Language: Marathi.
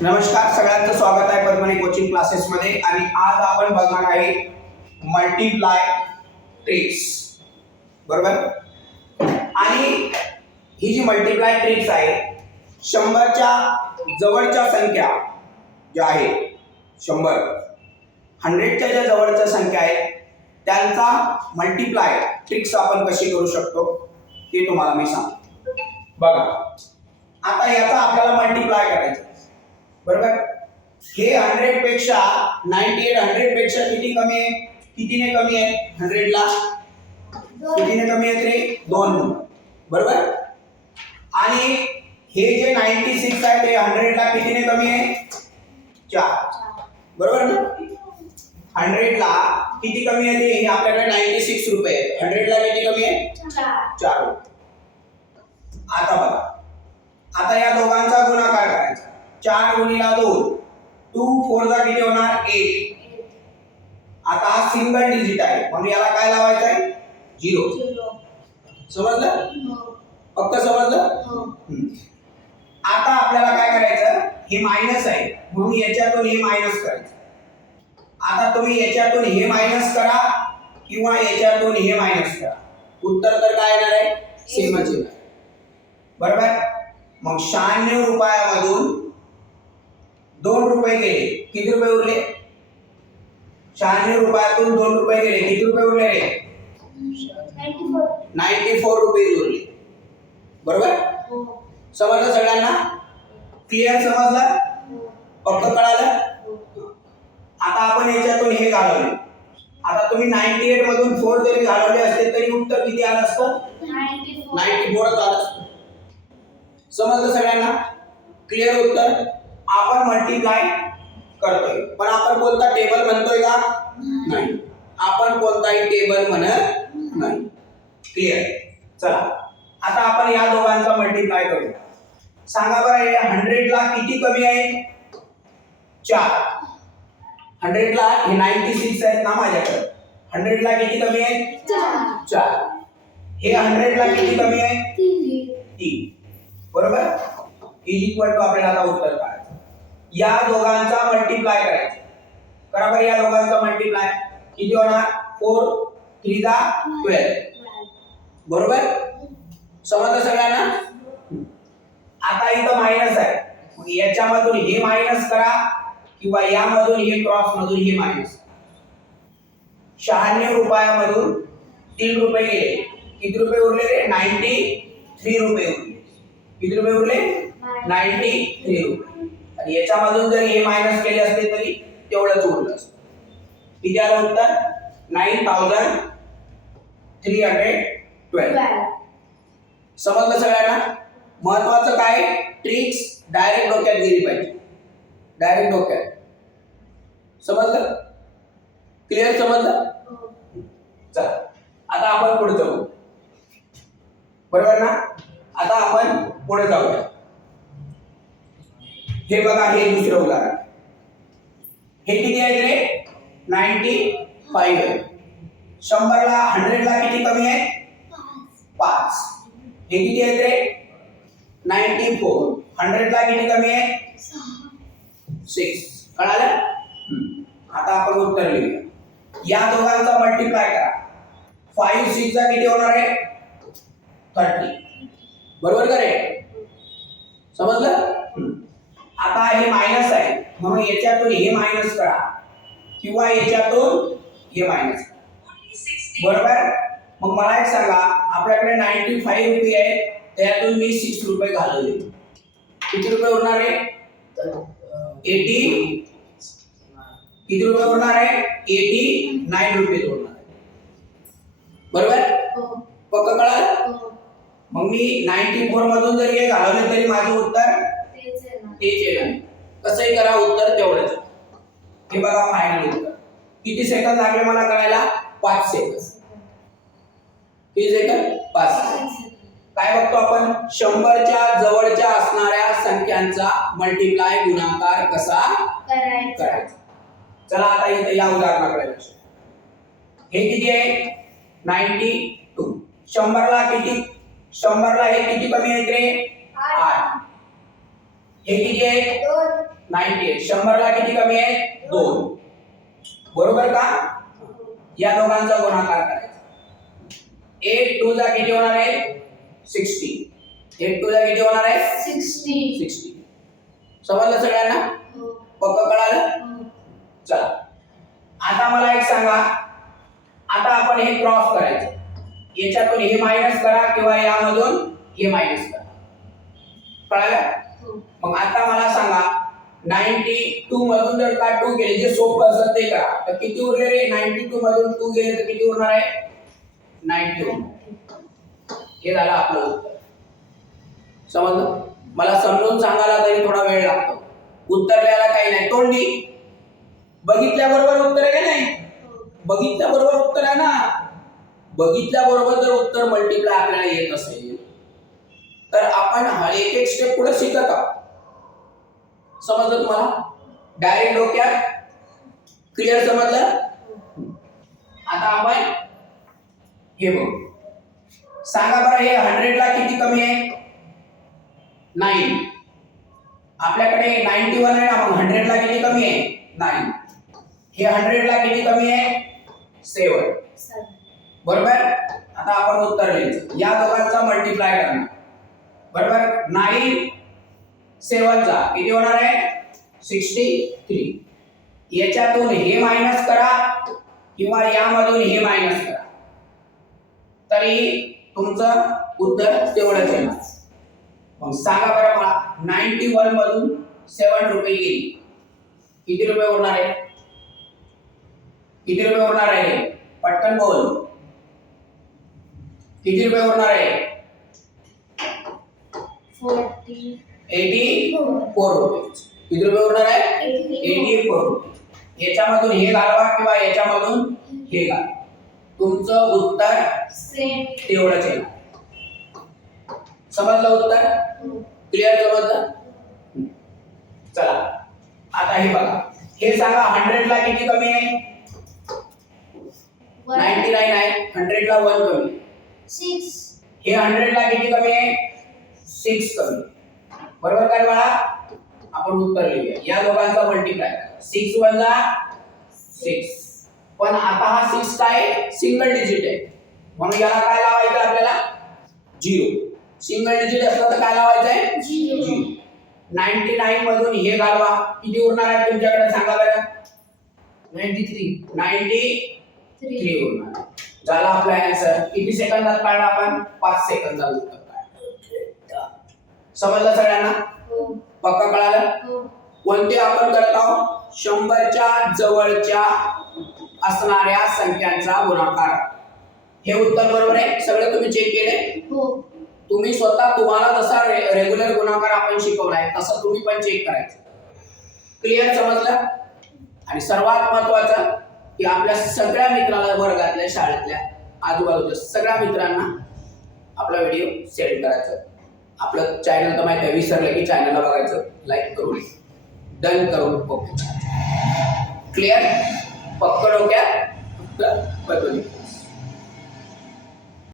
नमस्कार सगळ्यांचं स्वागत आहे पद्मनी कोचिंग क्लासेसमध्ये आणि आज आपण बघणार आहे मल्टीप्लाय ट्रिक्स बरोबर? आणि ही जी मल्टिप्लाय ट्रिक्स आहे शंभरच्या जवळच्या संख्या ज्या आहेत शंभर. हंड्रेडच्या ज्या जवळच्या संख्या आहेत त्यांचा मल्टिप्लाय ट्रिक्स आपण कशी करू शकतो ते तुम्हाला मी सांगतो. बघा. आता याचा आपल्याला मल्टिप्लाय करायचं बरोबर? हे हंड्रेडपेक्षा नाईन्टी एट हंड्रेडपेक्षा किती कमी आहे? कितीने कमी आहे? हंड्रेडला कितीने कमी आहेत रे दोन. बरोबर? आणि हे जे नाईन्टी सिक्स आहे ते हंड्रेडला कितीने कमी आहे? चार. बरोबर ना? हंड्रेडला किती कमी आहे ते? हे आपल्याकडे नाईन्टी सिक्स रुपये हंड्रेड हंड्रेडला किती कमी आहे? चार. रुपये आता बघा. आता या दोघांचा गुणाकार करायचा. चार गुणिला दोन. टू फोर जा किती होणार? एट आता हा सिंगल डिजिट आहे. म्हणून याला काय लावायचं आहे झिरो समजलं? फक्त समजलं? हम्म. आता आपल्याला काय करायचं? हे मायनस आहे. म्हणून याच्यातून हे मायनस करायचं. आता तुम्ही याच्यातून हे मायनस करा किंवा याच्यातून हे मायनस करा. उत्तर तर काय येणार आहे? सेमच येणार बरोबर? मग शहाण्णव रुपयामधून दोन रुपये गेले. किती रुपये उरले? शहाण्णव रुपयातून दोन रुपये गेले. किती रुपये उरले? Ninety four. रुपीज उरले. बरोबर? समजलं सगळ्यांना? क्लिअर समजलं? पक्क कळालं? आता आपण याच्यातून हे घालवले. आता तुम्ही नाईन्टी एट मधून फोर जरी घालवले असते तरी उत्तर किती आलं असतं? नाईन्टी फोरच आलं असतं. समजलं सगळ्यांना? क्लिअर उत्तर? आपण मल्टिप्लाय करतोय. पण आपण कोणता टेबल म्हणतोय का? नाही. आपण कोणताही टेबल म्हणत नाही. क्लिअर चला. आता आपण या दोघांचा मल्टिप्लाय करू. सांगा बरं या हंड्रेडला किती कमी आहे? चार. हंड्रेडला हे नाईन्टी सिक्स आहेत ना माझ्याकडे? हंड्रेडला किती कमी आहे? चार. हे हंड्रेडला किती कमी आहे? तीन. बरोबर? इज इक्वल टू आपल्याला आता उत्तर काढायचं. या दोघांचा मल्टिप्लाय करायचा. करा बरं या दोघांचा मल्टिप्लाय किती होणार? फोर थ्री दा ट्वेल्व बरोबर? समजलं सगळ्यांना? आता इथं मायनस आहे. याच्यामधून हे मायनस करा किंवा यामधून हे क्रॉस मधून हे मायनस शहाण्णव रुपयामधून तीन रुपये गेले. किती रुपये उरले रे? नाईन्टी थ्री रुपये उरले. किती रुपये उरले? नाईन्टी थ्री रुपये. याच्यामधून जर हे मायनस केले असते तरी तेवढंच उरलं असतं. किती आलं उत्तर nine thousand three hundred twelve समजलं सगळ्यांना? महत्वाचं काय? ट्रिक्स डायरेक्ट डोक्यात गेली पाहिजे. डायरेक्ट डोक्यात. समजलं? क्लिअर समजलं? चला. आता आपण पुढे जाऊ. बरोबर ना? आता आपण पुढे जाऊया. हे बघा हे दुसरं उदाहरण. हे किती आहेत रे? नाईन्टी फाईव्ह आहे शंभरला हंड्रेडला किती कमी आहे पाच. हे किती आहेत रे? नाईन्टी फोर हंड्रेडला किती कमी आहे सिक्स कळालं? आता आपण उत्तर लिहूया. या दोघांचा मल्टिप्लाय करा. फाईव्ह सिक्सचा किती होणार आहे? थर्टी बरोबर का रे? समजलं? आता हे मायनस आहे. म्हणून याच्यातून हे मायनस करा. किंवा याच्यातून हे मायनस करा. बरोबर? मग मला एक सांगा आपल्याकडे नाईन्टी फाईव्ह रुपये आहे त्यातून मी सिक्स रुपये घालवले. किती रुपये उरणार आहे? एटी किती रुपये उरणार आहे? एटी नाईन रुपये उरणार आहे. बरोबर? पक्क कळाल? मग मी नाईन्टी फोर मधून जर हे घालवले तरी माझं उत्तर तेच येणार कसंही करा उत्तर तेवढंच. हे बघा फायनल उत्तर. किती सेकंद लागले मला करायला पाच सेकंद किती सेकंद पाच सेकंद काय बघतो आपण? शंभरच्या जवळच्या असणाऱ्या संख्यांचा मल्टिप्लाय गुणाकार कसा करायचा. चला आता इथं या उदाहरणाकडे लक्ष. हे किती आहे? नाईन्टी टू शंभरला किती? शंभरला हे किती कमी आहेत रे? आठ. हे किती आहे? नाईन्टी एट शंभरला किती कमी आहे? दोन. बरोबर का? या दोघांचा गुणाकार करायचा. एट टू चा किती होणार आहे? सिक्स्टी. एट टू चा किती होणार आहे? सिक्स्टी. सिक्स्टी. समजलं सगळ्यांना? पक्क कळालं? चला. आता मला एक सांगा. आता आपण हे क्रॉस करायचं. याच्यातून हे मायनस करा किंवा यामधून हे मायनस करा. कळालं? मग आता मला सांगा नाईन्टी टू मधून जर का टू गेले जे सोपं असत ते करा. तर किती उरले रे? नाईन्टी टू मधून टू गेले तर किती उरणार आहे? नाईन्टी हे झालं आपलं उत्तर. समजलं? मला समजून सांगायला तरी थोडा वेळ लागतो. उत्तर लिहायला काही नाही. तोंडी? बघितल्याबरोबर उत्तर आहे का नाही? बघितल्याबरोबर उत्तर आहे ना? बघितल्याबरोबर जर उत्तर मल्टिप्लाय आपल्याला येत असेल आपण हा एक एक स्टेप पुढे शिकत आहोत. समजलं तुम्हाला? डायरेक्ट डोक्यात क्लिअर समजलं? आता आपण हे बघू. सांगा बरं हे हंड्रेडला किती कमी आहे? नाईन आपल्याकडे नाईन्टी वन आहे ना मग हंड्रेडला किती कमी आहे? नाईन हे हंड्रेडला किती कमी आहे? सेवन बरोबर? आता आपण उत्तर लिहायचं या दोघांचा मल्टिप्लाय करणार. बरोबर? नाईन सेवनचा किती होणार आहे? Sixty three. याच्यातून हे मायनस करा किंवा यामधून हे मायनस करा. तरी तुमचं उत्तर तेवढंच येणार. मग सांगा बरं मला नाईन्टी वन मधून सेवन रुपये गेली. किती रुपये उरणार आहे? किती रुपये उरणार आहे? पटकन बोल. किती रुपये उरणार आहे? एटी फोर रुपये किती रुपये उरणार आहे? Eighty four. रुपये याच्यामधून हे घालवा किंवा याच्यामधून हे घालवा तुमचं उत्तर तेवढंच येणार समजलं उत्तर? क्लिअर समजलं? चला. आता हे बघा. हे सांगा हंड्रेडला किती कमी आहे? नाईन्टी नाईन आहे. हंड्रेडला वन कमी. हे हंड्रेडला किती कमी आहे? सिक्स कमी बरोबर काय बाळा? आपण उत्तर लिहूया. या दोघांचा मल्टिप्लाय सिक्स वन जा सिक्स पण आता हा सिक्स काय? सिंगल डिजिट आहे. म्हणून याला काय लावायचं आपल्याला? झिरो सिंगल डिजिट असलं तर काय लावायचं आहे? झिरो नाईन्टी नाईन मधून हे घालवा. किती उरणार आहे तुमच्याकडे? सांगा बरं. नाईन्टी थ्री नाईन्टी थ्री उरणार. झाला आपला आन्सर किती सेकंदात काढला आपण? पाच सेकंदात. समजलं सगळ्यांना? पक्का कळालं? कोणते आपण करत आहोत? शंभरच्या जवळच्या असणाऱ्या संख्यांचा गुणाकार. हे उत्तर बरोबर आहे? सगळं तुम्ही चेक केले? हो. तुम्ही स्वतः तुम्हाला जसा रेग्युलर गुणाकार आपण शिकवलाय तसं तुम्ही पण चेक करायचं. क्लिअर समजलं? आणि सर्वात महत्वाचं की आपल्या सगळ्या मित्राला वर्गातल्या शाळेतल्या आजूबाजूच्या सगळ्या मित्रांना आपला व्हिडिओ सेंड करायचं. आपलं चॅनल तर माहिती आहे विसरलं की चॅनलला बघायचं. लाईक करून डन करून ओके क्लिअर पक्क डोक्यात? बदलून